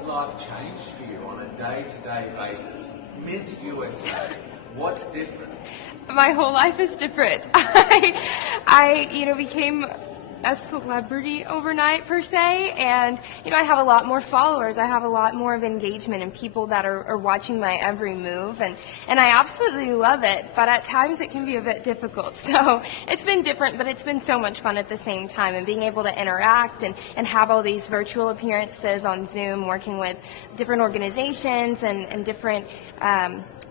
has life changed for you on a day-to-day basis? Miss USA, what's different? My whole life is different. I became a celebrity overnight per se, and I have a lot more followers. I have a lot more of engagement and people that are watching my every move, and I absolutely love it, but at times it can be a bit difficult. So it's been different, but it's been so much fun at the same time, and being able to interact and have all these virtual appearances on Zoom, working with different organizations and different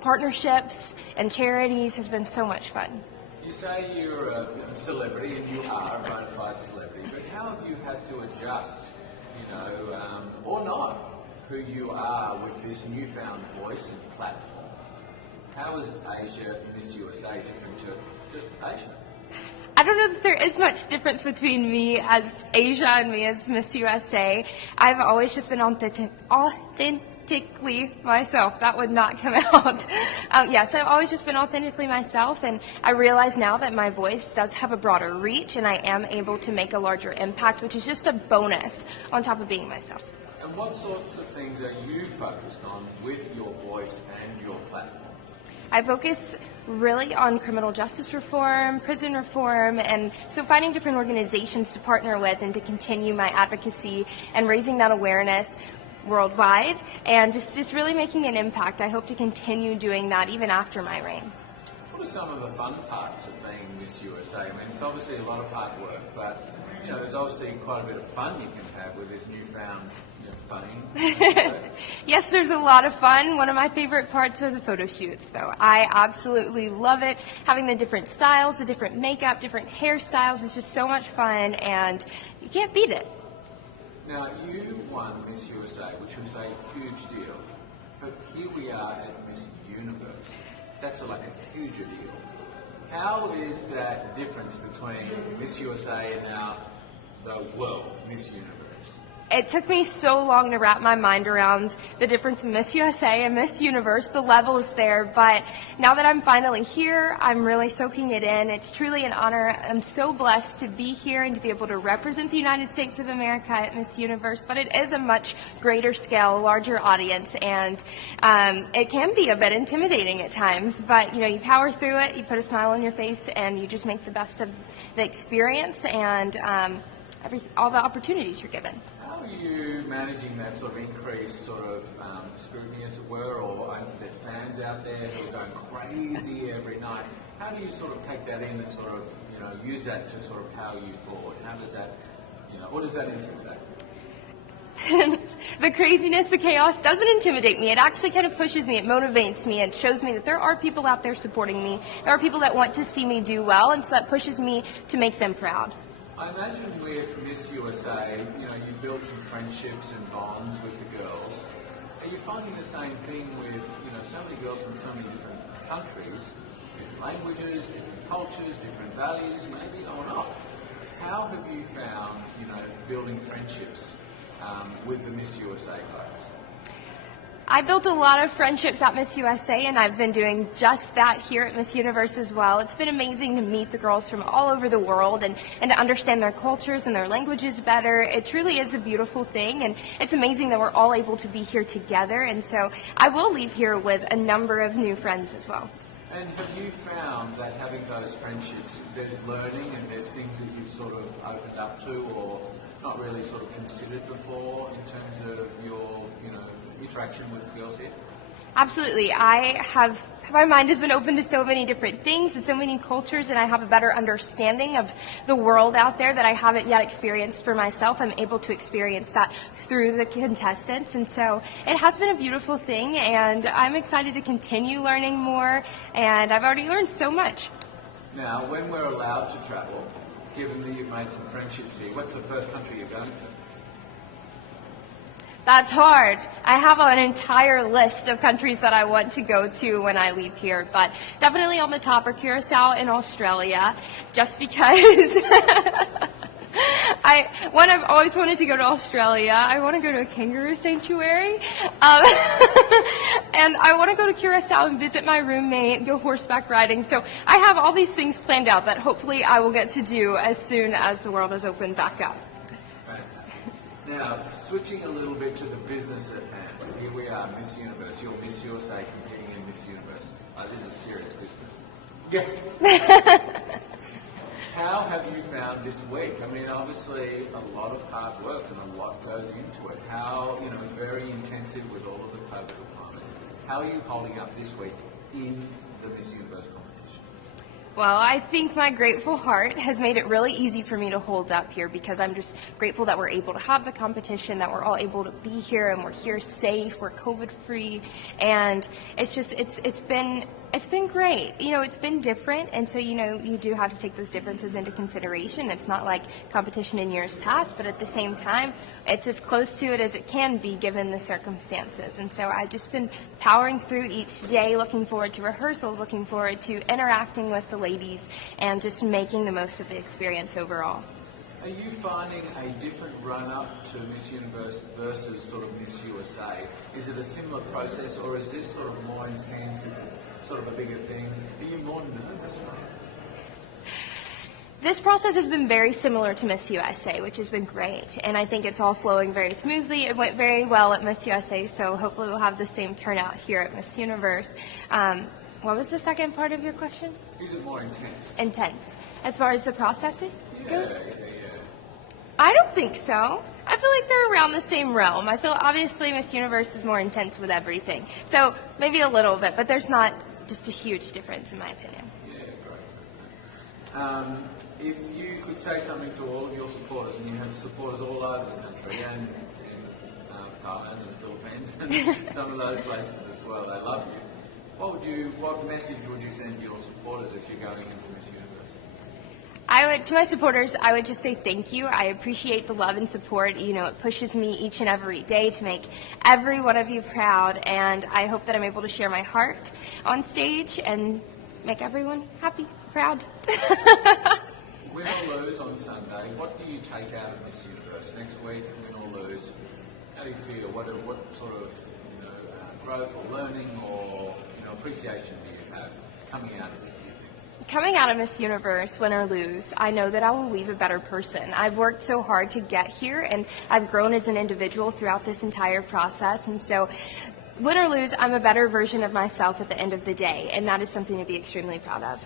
partnerships and charities has been so much fun. You say you're a celebrity, and you are a bona fide celebrity, but how have you had to adjust, or not, who you are with this newfound voice and platform? How is Asia Miss USA different to just Asia? I don't know that there is much difference between me as Asia and me as Miss USA. I've always just been authentically myself. That would not come out. Yes, I've always just been authentically myself, and I realize now that my voice does have a broader reach, and I am able to make a larger impact, which is just a bonus on top of being myself. And what sorts of things are you focused on with your voice and your platform? I focus really on criminal justice reform, prison reform, and so finding different organizations to partner with and to continue my advocacy and raising that awareness worldwide, and just really making an impact. I hope to continue doing that even after my reign. What are some of the fun parts of being Miss USA? I mean, it's obviously a lot of hard work, but there's obviously quite a bit of fun you can have with this newfound fame. Yes, there's a lot of fun. One of my favorite parts are the photo shoots, though. I absolutely love it. Having the different styles, the different makeup, different hairstyles is just so much fun, and you can't beat it. Now, you won Miss USA, which was a huge deal, but here we are at Miss Universe. That's like a huger deal. How is that difference between Miss USA and now the world Miss Universe? It took me so long to wrap my mind around the difference in Miss USA and Miss Universe, the levels there, but now that I'm finally here, I'm really soaking it in. It's truly an honor. I'm so blessed to be here and to be able to represent the United States of America at Miss Universe, but it is a much greater scale, larger audience, and it can be a bit intimidating at times, but you power through it, you put a smile on your face, and you just make the best of the experience and all the opportunities you're given. How are you managing that sort of increased sort of scrutiny, as it were, or there's fans out there who are going crazy every night? How do you sort of take that in and sort of, use that to sort of power you forward? How does that, what does that intimidate? The craziness, the chaos doesn't intimidate me. It actually kind of pushes me. It motivates me. It shows me that there are people out there supporting me. There are people that want to see me do well, and so that pushes me to make them proud. I imagine with Miss USA, you build some friendships and bonds with the girls. Are you finding the same thing with, so many girls from so many different countries, different languages, different cultures, different values, maybe or not? How have you found, building friendships with the Miss USA folks? I built a lot of friendships at Miss USA, and I've been doing just that here at Miss Universe as well. It's been amazing to meet the girls from all over the world and to understand their cultures and their languages better. It truly is a beautiful thing, and it's amazing that we're all able to be here together, and so I will leave here with a number of new friends as well. And have you found that having those friendships, there's learning and there's things that you've sort of opened up to or not really sort of considered before in terms of your, interaction with girls here? Absolutely. My mind has been open to so many different things and so many cultures, and I have a better understanding of the world out there that I haven't yet experienced for myself. I'm able to experience that through the contestants, and so it has been a beautiful thing, and I'm excited to continue learning more, and I've already learned so much. Now, when we're allowed to travel, given that you've made some friendships here, what's the first country you're going to? That's hard. I have an entire list of countries that I want to go to when I leave here, but definitely on the top are Curacao and Australia, just because I've always wanted to go to Australia. I want to go to a kangaroo sanctuary, and I want to go to Curacao and visit my roommate, go horseback riding. So I have all these things planned out that hopefully I will get to do as soon as the world is opened back up. Now, switching a little bit to the business Miss Universe, you're Miss USA competing in Miss Universe. This is serious business. Yeah. How have you found this week? I mean, obviously a lot of hard work and a lot goes into it. How, very intensive with all of the COVID requirements. How are you holding up this week in the Miss Universe competition? Well, I think my grateful heart has made it really easy for me to hold up here because I'm just grateful that we're able to have the competition, that we're all able to be here and we're here safe, we're COVID free, and it's been great. It's been different, and so you do have to take those differences into consideration. It's not like competition in years past, but at the same time, it's as close to it as it can be given the circumstances. And so I've just been powering through each day, looking forward to rehearsals, looking forward to interacting with the ladies, and just making the most of the experience overall. Are you finding a different run-up to Miss Universe versus sort of Miss USA? Is it a similar process, or is this sort of more intense? It's sort of a bigger thing. Are you more nervous? This process has been very similar to Miss USA, which has been great, and I think it's all flowing very smoothly. It went very well at Miss USA, so hopefully we'll have the same turnout here at Miss Universe. What was the second part of your question? Is it more intense? Intense. As far as the processing goes? Yeah. I don't think so. I feel like they're around the same realm. I feel obviously Miss Universe is more intense with everything. So maybe a little bit, but there's not just a huge difference in my opinion. Yeah, great. If you could say something to all of your supporters, and you have supporters all over the country and in Thailand and the Philippines and some of those places as well, they love you. What message would you send to your supporters if you're going into Miss Universe? To my supporters, I would just say thank you. I appreciate the love and support. It pushes me each and every day to make every one of you proud, and I hope that I'm able to share my heart on stage and make everyone happy, proud. Win or lose on Sunday, what do you take out of Miss Universe next week? Win or lose, how do you feel? What sort of growth or learning or appreciation do you have coming out of this year? Coming out of Miss Universe, win or lose, I know that I will leave a better person. I've worked so hard to get here, and I've grown as an individual throughout this entire process, and so win or lose, I'm a better version of myself at the end of the day, and that is something to be extremely proud of.